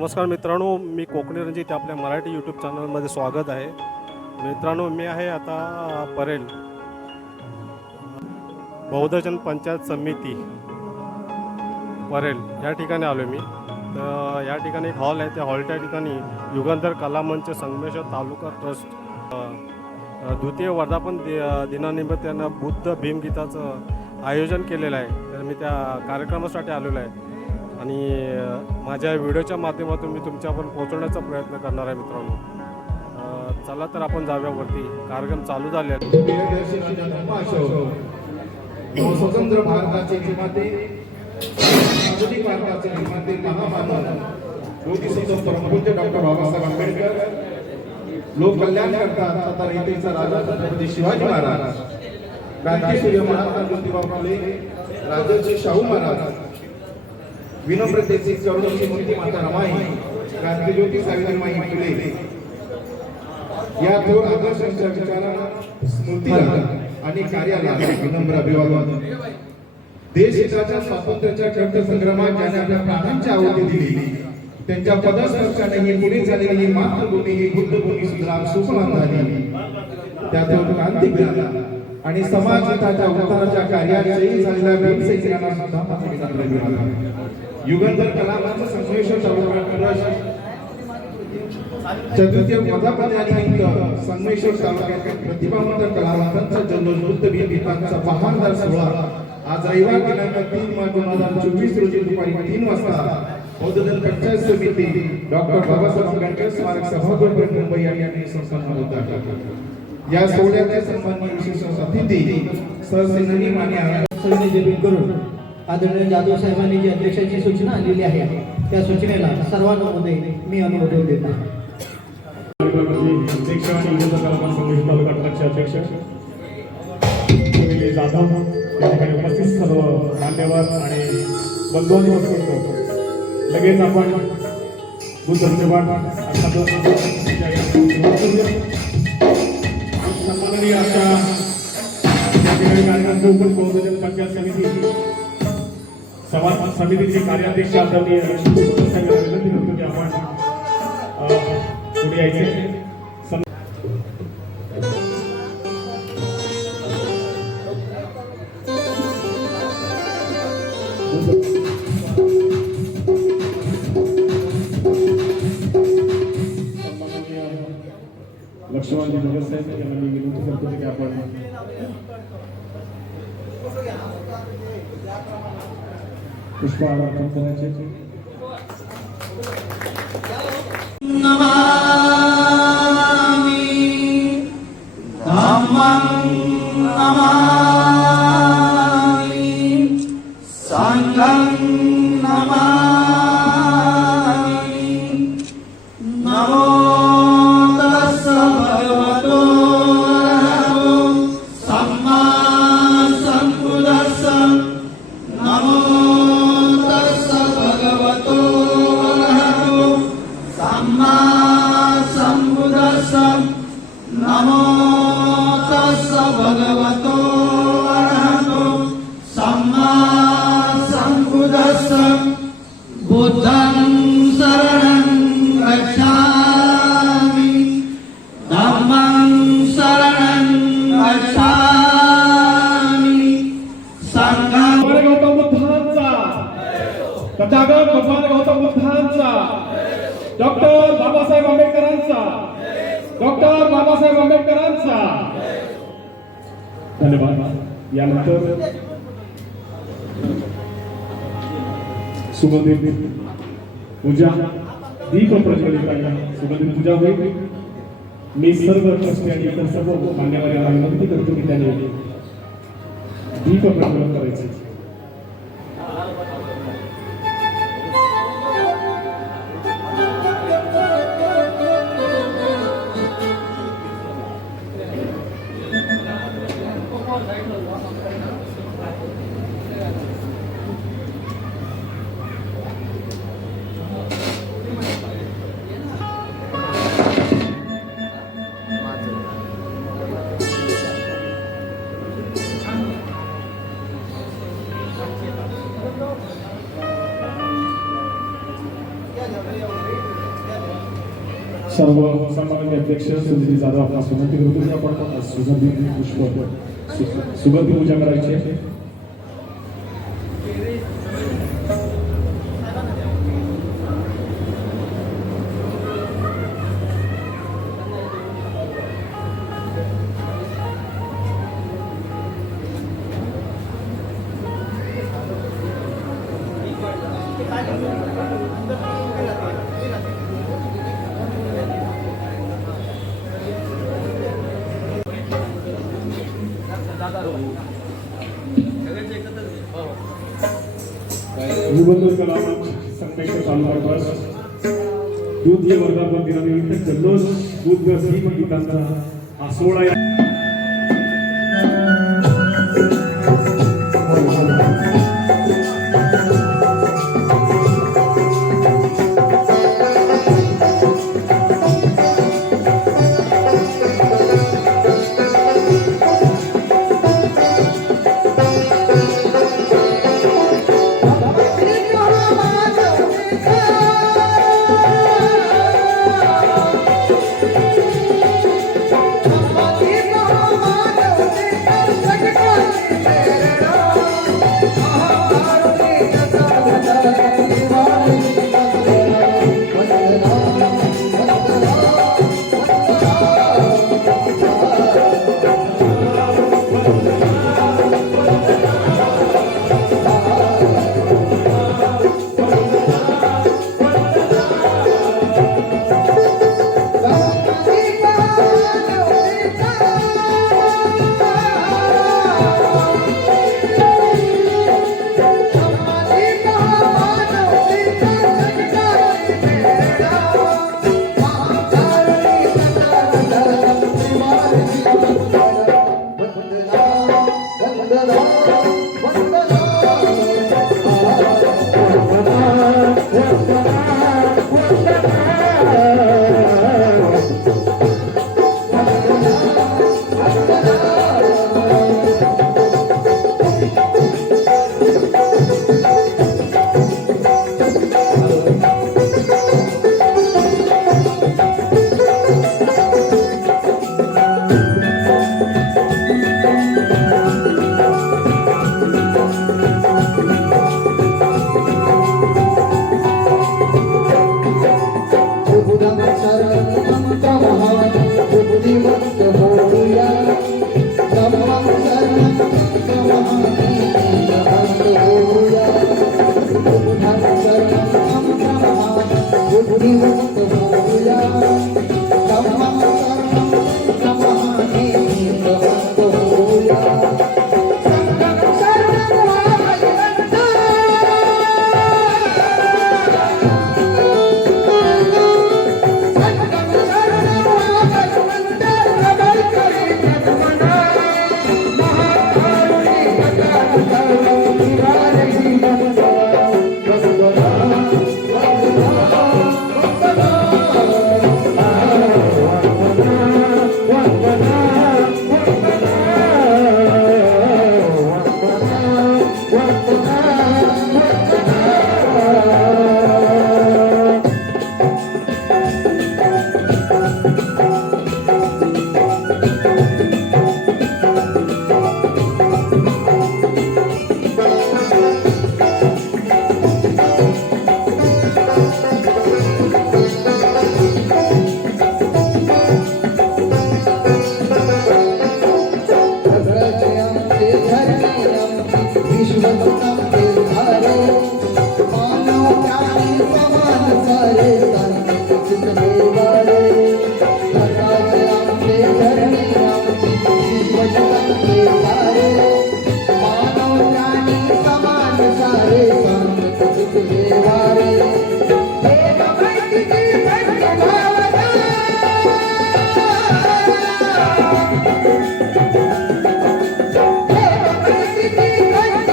नमस्कार मित्रांनो, मी कोकणी रणजित आपल्या मराठी यूट्यूब चॅनलमध्ये स्वागत आहे. मित्रांनो, मी आहे आता परेल बहुजन पंचायत समिती परेल या ठिकाणी आलो मी. तर या ठिकाणी एक हॉल आहे. त्या हॉलच्या ठिकाणी युगंधर कलामंच संगमेश्वर तालुका ट्रस्ट द्वितीय वर्धापन दिनानिमित्तानं बुद्ध भीमगीताचं आयोजन केलेलं आहे. तर मी त्या कार्यक्रमासाठी आलेलो आहे आणि माझ्या व्हिडिओच्या माध्यमातून मी तुमच्यापर्यंत पोहोचवण्याचा प्रयत्न करणार आहे. मित्रांनो, चला तर आपण जाऊयावरती. कार्यक्रम चालू झाले आहे. स्वतंत्र भारताचे निर्माते, आधुनिक भारताचे निर्माते, महामानव बोधिसत्व परमपूज्य डॉक्टर बाबासाहेब आंबेडकर, लोक कल्याण करतात सातारा येथील राजा छत्रपती शिवाजी महाराज, क्रांतीसूर्य महात्मा ज्योतिबा फुले, राजर्षी शाहू महाराज, विनम्रतेची चळवळीची मूर्ती माता रमाई, क्रांतिज्योती सावित्रीबाई फुले या थोर आदर्शांच्या विचारांना, स्मृतीला आणि कार्याला विनम्र अभिवादन. देश हिताच्या स्वातंत्र्याच्या कष्ट संग्रामात ज्याने आपल्या प्राणांची आहुती दिली, त्यांच्या पदस्पर्शाने ही पुढे झालेली ही मातृभूमी, ही बुद्धभूमी सुधार सुफलाम झाली. त्यातून क्रांती मिळाला आणि समाज हिताच्या उत्तराच्या कार्यात शहीद झालेल्या भीमसैनिकांना सुद्धा मातृभूमी मिळाला. युगंधर कलामंच संगमेश्वर तालुका ट्रस्ट चतुर्थी वर्धापनानिमित्त संगमेश्वर तालुक्यातील प्रतिभावंत कलावंतांचा जन्म बुद्ध भीमगीतांचा बहारदार सोहळा आज रविवार दिनांक 3 मार्च 2024 रोजी दुपारी 3 वाजता बहुजन पंचायत समिती डॉक्टर बाबासाहेब आंबेडकर स्मारक सभागृह मुंबई या ठिकाणी संपन्न होत आहे. या सोहळ्याचे सन्माननीय विशेष अतिथी सहसेनानी मान्य करून आदरणीय जाधव साहेबांनी जी अध्यक्षांची सूचना आलेली आहे त्या सूचनेला सर्वांमध्ये मी अनुमोदन देतो. अध्यक्ष आणि संघटना तालुका ट्रस्टचे अध्यक्ष जाधव या ठिकाणी उपस्थित सर्व मान्यवर आणि बंधूंनी करतो. लगेच आपण सन्माननीय अशा कार्यक्रम बहुजन पंचायत समितीचे कार्याध्यक्ष आदरणीय विनंती करतो की आपण पुढे यायचे. लक्ष्मणजी नगर साहेब यांना मी विनंती करतो की आपण पुष्पहार अर्पण करायचे. तथागत भगवान गौतम बुद्धांचा, डॉक्टर बाबासाहेब आंबेडकरांचा, डॉक्टर बाबासाहेब आंबेडकरांचा धन्यवाद. यानंतर सुगंधित पूजा दीप प्रज्वलित करण्यात सुगंधित पूजा होईल. मी सर्व ट्रस्टी आणि इतर सर्व मान्यवरांना विनंती करतो की त्यांनी दीप प्रज्वलित करायचे. या सर्व सन्माननीय अध्यक्ष सुनील जाधव आपणास विनंती करतो की आपण सुगंधी पूजा करायची आहे. निबंध कला संरक्षण तालुका ट्रस्ट दूध वर्धापन दिनानिमित्त जल्लोष दूध भीम गीतांचा हा सोहळा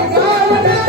भावना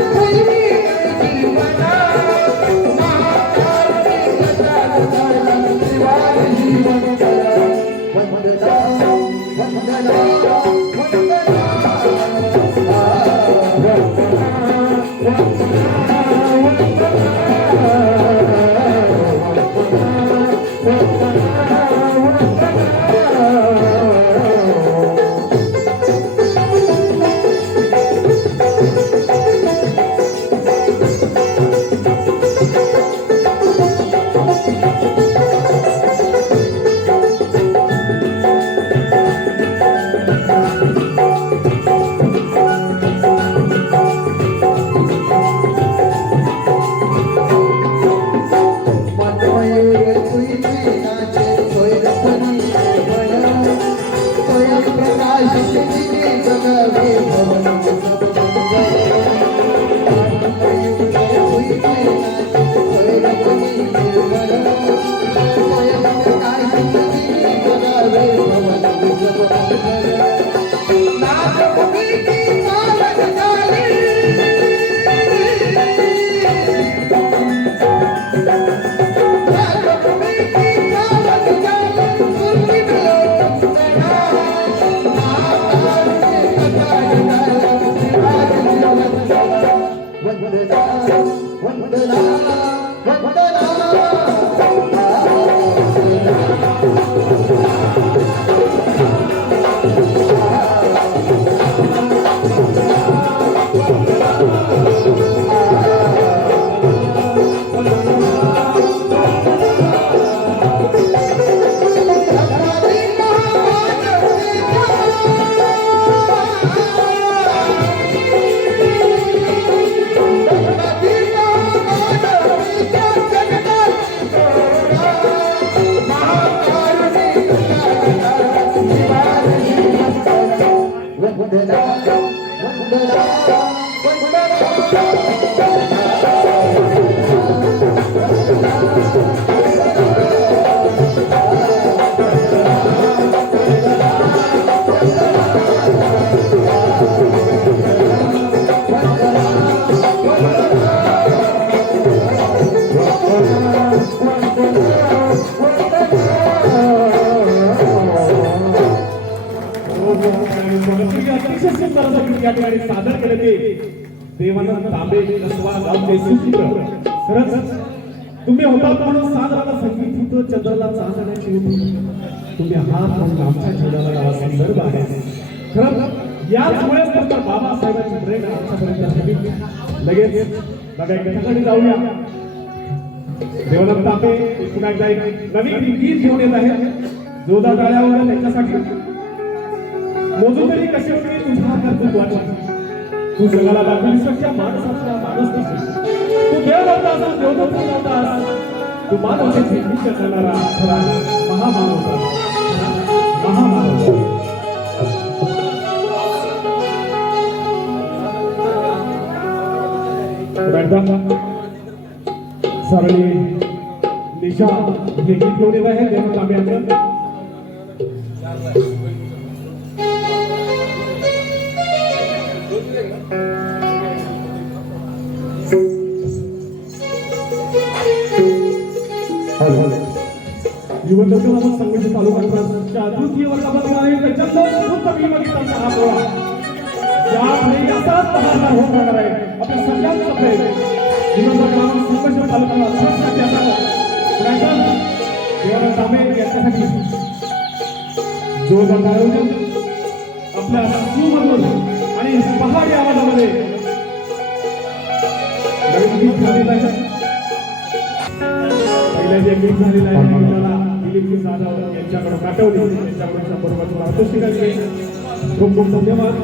अतिशय सुंदर असं गीत या ठिकाणी सादर केले ते देवानंद तांबे कसवा गावचे सुचित्र. खरंच तुम्ही होता म्हणून साजराला संगीत होतं, चंद्राला चांदण्याची होती. तुम्ही हात म्हणून आमच्या जीवनाला संदर्भ आहे. खरंच याचमुळेच तर बाबासाहेबांची प्रेरणा आमच्यापर्यंत आली. लगेच बघा एकाकडे जाऊया. देवानंद तांबे पुन्हा एकदा एक नवीन गीत घेऊन येत आहे. जोरदार टाळ्या त्यांच्यासाठी. मोजून कशी होती तुझ्या कर्तृत्वाची. तू जगाला दाखवली सच्चा माणसाचा माणूस दिसली. तू देव नव्हतास, देवदत्त नव्हतास. तू मानवतेची दिशा करणारा खरा महामानव होता. महामानव. सरळी निशा हे गीत घेऊन येत आहे देवानंद तांबे यांचं. युवक संघर्ष तालुका द्वितीय वर्गामध्ये आहे त्याच्यातलं शुद्ध भीमगीतांचा हा सोहळा यापुढे असाच बहारदार होत राहणार आहे. आपल्या सगळ्यांचा प्रयत्न संघर्ष तालुका देवानंद तांबे यांच्यासाठी जोरदार आयोजन आपल्या सुमधुर आणि पहाडी आवाजामध्ये गीत झालेलं आहे. पहिल्या जे गीत झालेलं आहे त्याला दिलीप जाधव यांच्याकडे पाठवले. त्यांच्याकडून बरोबर आतोषी घातली. खूप खूप धन्यवाद.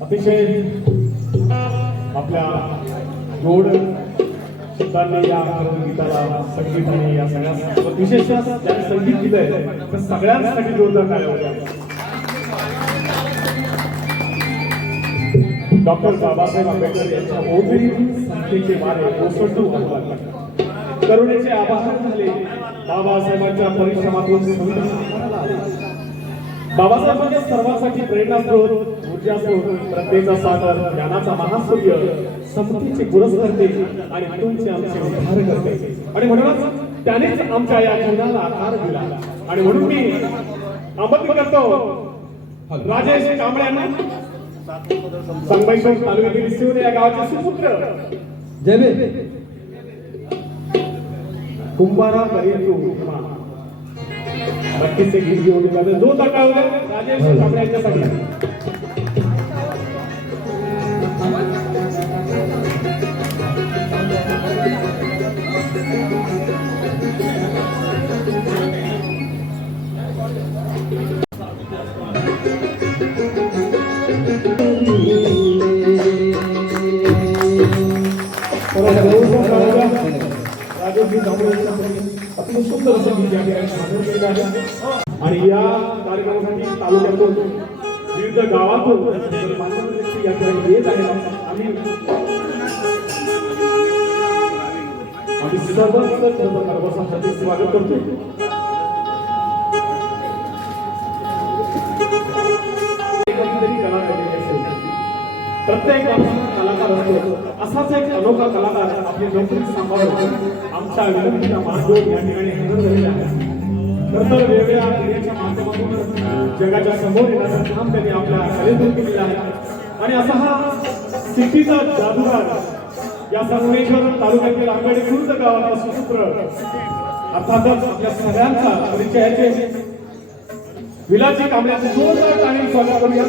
अतिशय आपल्या गोड शब्दांनी या गीताला संगीत आणि या सगळ्या विशेषतः ज्यांनी संगीत दिलंय त्या सगळ्यांसाठी जोरदार टाळ्या होत्या. डॉक्टर बाबासाहेब आंबेडकर यांच्या ओघी संस्थेचे वारे ओसंडू वाहू लागले. करुणेचे आभार झाले. बाबासाहेबांच्या परिश्रमातून बाबासाहेबांच्या सर्वांसाठी प्रेरणास्रोत, ऊर्जास्रोत, प्रत्येचा सागर, ज्ञानाचा महासूर्य, समतेचे पुरस्कर्ते आणि तुमचे आमचे उद्धार करते. आणि म्हणूनच त्यानेच आमच्या या जीवनाला आकार दिला. आणि म्हणून मी आमंत्रित करतो राजेश कांबळ्यांना, संगमेश्वर तालुक्यातील शिवने या गावाचे सुपुत्र जय कुंभारा करेतू नक्कीच एक गीत घेऊन येतात. जो तकावले राजेश कांबळे यांच्यासाठी. अतिशय सुंदर असं गीत या ठिकाणी सादर केलेलं आहे. आणि या कार्यक्रमासाठी तालुक्यातून विविध गावातून मान्यवर व्यक्ती या ठिकाणी येत आहेत. आम्ही सर्वच सर्वसांसाठी स्वागत करतो. प्रत्येक कलाकार असतो, असाच एक अनोखा कलाकार आपली नोकरी सांभाळून आमच्या विनंतीला मानतो या ठिकाणी हजर झालेला आहे. खरंतर वेगवेगळ्या क्रियेच्या माध्यमातून जगाच्या समोर येण्याचं काम त्यांनी आपल्या कलेतून केलेलं आहे. आणि असा हा सिटीचा जादूगार या संगमेश्वर तालुक्यातील आंबेडी खुर्द गावाचा सुपुत्र, अर्थातच आपल्या सगळ्यांचा परिचयाचे विलाजी कांबळ्यांचे जोरदार टाळी स्वागत करूया.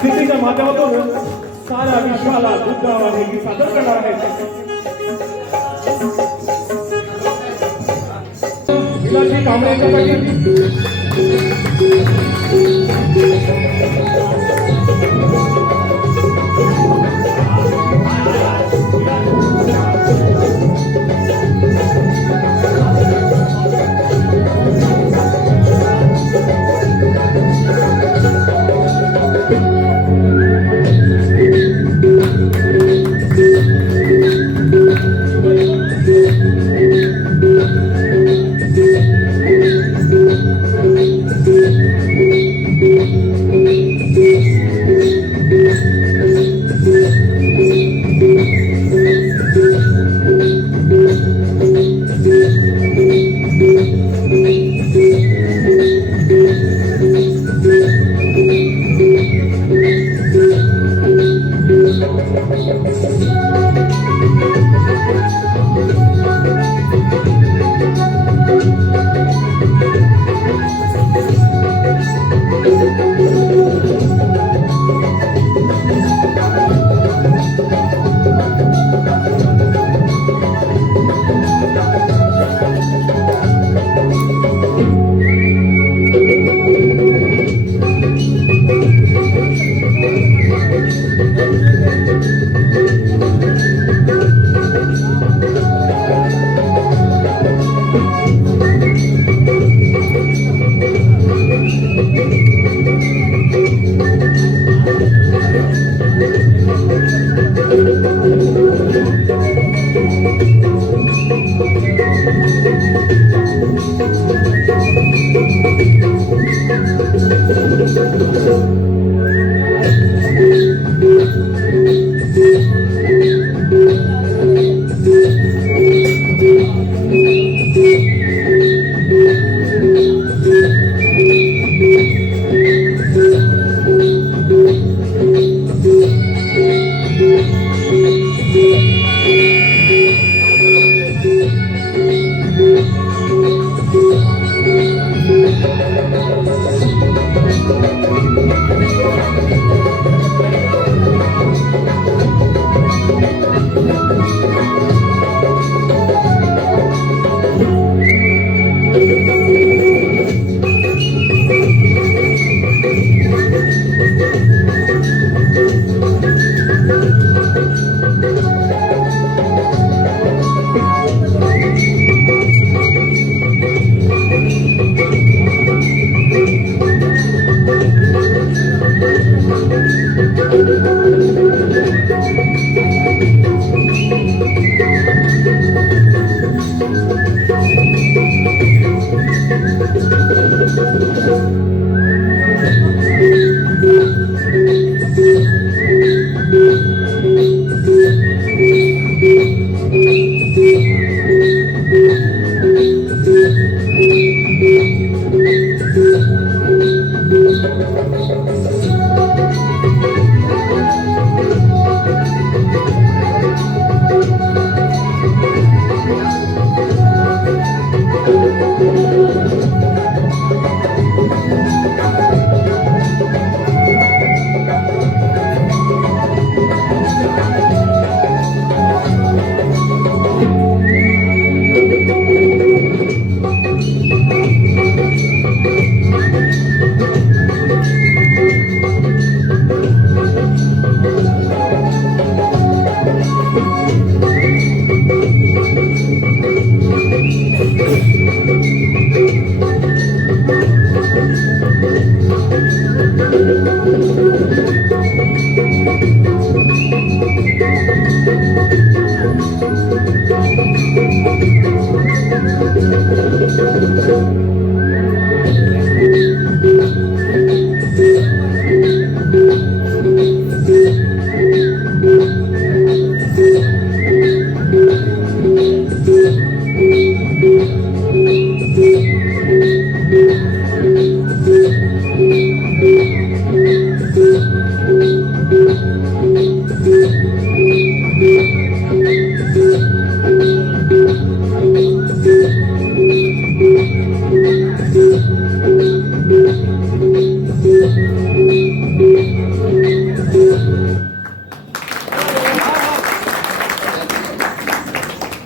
सिटीच्या माध्यमातून साऱ्या विश्वाला दुधावा हे सादर करणार आहेत. विलाजी कांबळे यांच्यासाठी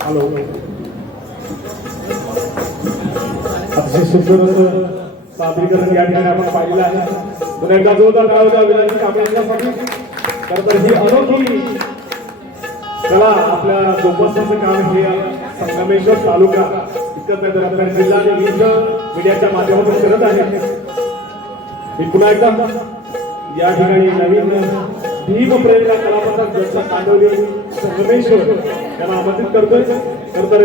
हॅलो अतिशय सुंदर असं सादरीकरण या ठिकाणी आपण पाहिलेलं आहे. पुन्हा एकदा जोरदार टाळ्या वाजवा विनंती आपल्यासाठी. खरं तर ही अनोखी कला आपल्या जोपासण्याचं काम हे संगमेश्वर तालुका इतकंच नाही तर आपल्या जिल्हा आणि विविध मीडियाच्या माध्यमातून करत आहे. मी पुन्हा एकदा या ठिकाणी नवीन भीम प्रेरणा कलापथक जसा कांडवली संगमेश्वर यांना आमंत्रित करतोय. खरं तर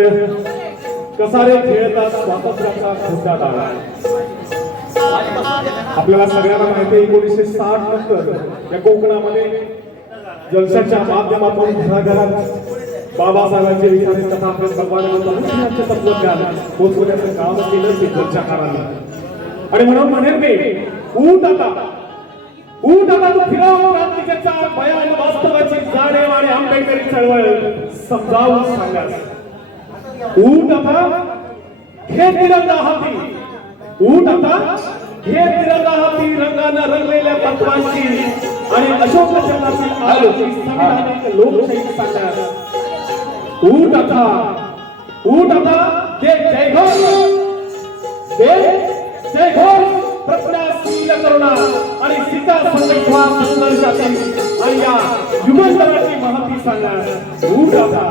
कसारे खेळतात स्वातंत्र्याचा खुद्दा दाडा. आपल्याला सगळ्यांना माहिती आहे 1960 नंतर या कोकणामध्ये जलसाच्या माध्यमातून घराघरात बाबासाहेबांचे विचार तथा आपल्या सर्वांचे तत्वज्ञान पोचवण्याचं काम केलं ते जलच्या काळाने. आणि म्हणून म्हणेन मी ऊट आता तू फिराव क्रांतिकेचा भयान वास्तवाची जाणीव आणि आंबेडकरी चळवळ समजावून सांगा. ऊट आता हे तिरंगा हाती, ऊट आता हे तिरंगा हाती रंगानं रंगलेल्या तत्वांची आणि अशोक चक्रातील आलोची संविधानिक लोकशाही सांगा. ऊट आता दे जय घोष, दे जय घोष प्रज्ञाशील करुणा आणि सीता संघर्षात संघर्षाची आणि या युगंधराची महती सांगा. ऊट आता